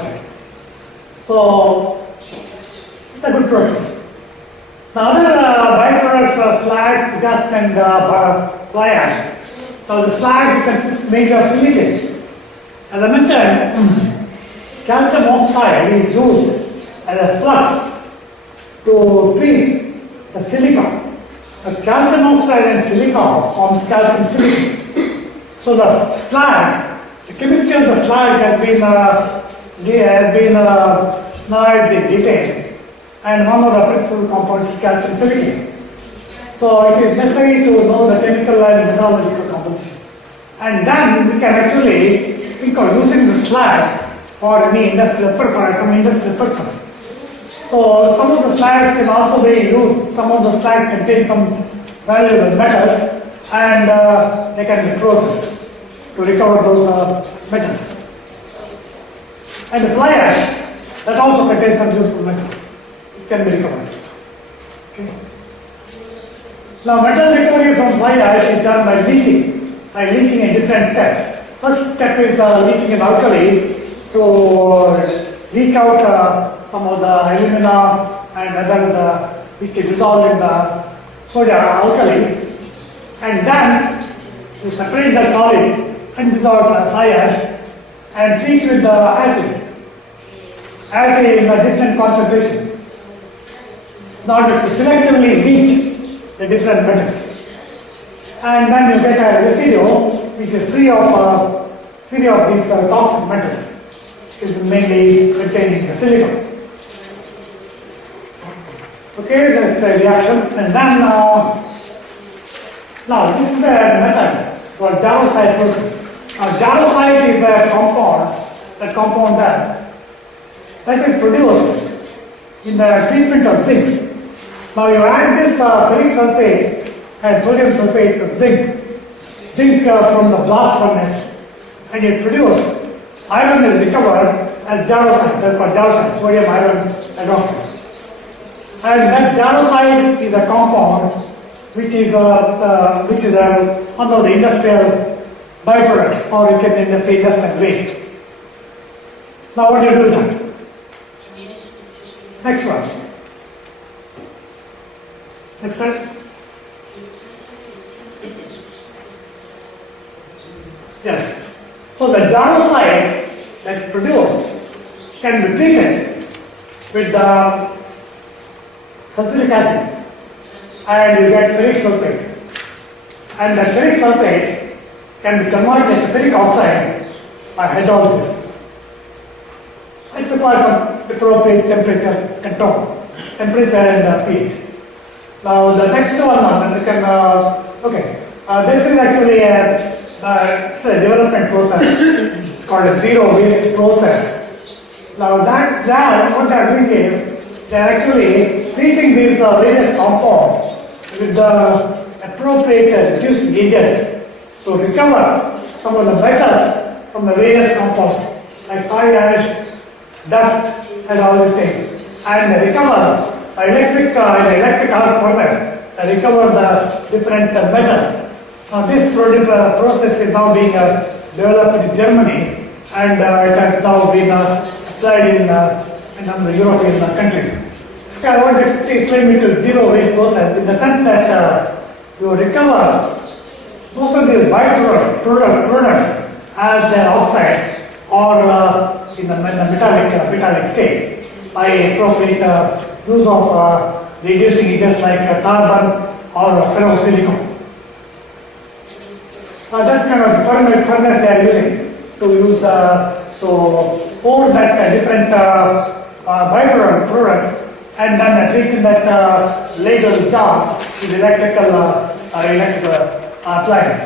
So it's a good process. The other byproducts are slags, dust and fly ash. Now the slag consists mainly of silicates. As I mentioned, calcium oxide is used as a flux to treat the silica. The calcium oxide and silica forms calcium silicate. So the slag, the chemistry of the slag has been analyzed in detail, and one of the principal compounds is calcium silicate. So it is necessary to know the chemical and mineralogical composition, and then we can actually think of using the slag for any industrial purpose, some industrial purpose. So some of the slags can also be used. Some of the slags contain some valuable metals, and they can be processed to recover those metals. And the fly ash, that also contains some useful metals. It can be recovered. Okay. Now, metal recovery from fly ash is done by leaching in different steps. First step is leaching in alkali to leach out some of the alumina and other which is dissolved in the sodium alkali, and then you separate the solid and dissolve fly ash and treat with the acid in a different concentration in order to selectively leach the different metals, and then you get a residue which is free of these toxic metals, which is mainly containing the silicon. Okay, that's the reaction, and then now this is the method for jarosite process. Now jarosite is a compound that is produced in the treatment of zinc. Now you add this ferric sulfate and sodium sulfate to zinc from the blast furnace, and it produces iron is recovered as jarosite, that's called jarosite, sodium iron hydroxide. And that jarosite is a compound which is one of the industrial byproducts, or you can say industrial waste. Now what do you do with that? Next one. Next slide. Yes. So the jarosite that is produced can be treated with the sulfuric acid, and you get ferric sulfate. And the ferric sulfate can be converted to ferric oxide by hydrolysis. It requires some appropriate temperature control, temperature and pH. Now the next one, we can, this is actually it's a development process. It's called a zero waste process. Now what they are doing is, they are actually treating these various compounds with the appropriate reducing agents to recover some of the metals from the various compounds like fly ash, dust and all these things, and recover electric arc furnace, recover the different metals. Now this process is now being developed in Germany, and it has now been applied in the European countries. So I want to explain it to zero waste process in the sense that you recover most of these products as their oxides or in the metallic state by appropriate use of reducing agents like carbon or ferrosilicon. That's kind of furnace they are using to pour that different byproducts and then treat in that ladle jar with electrical appliance.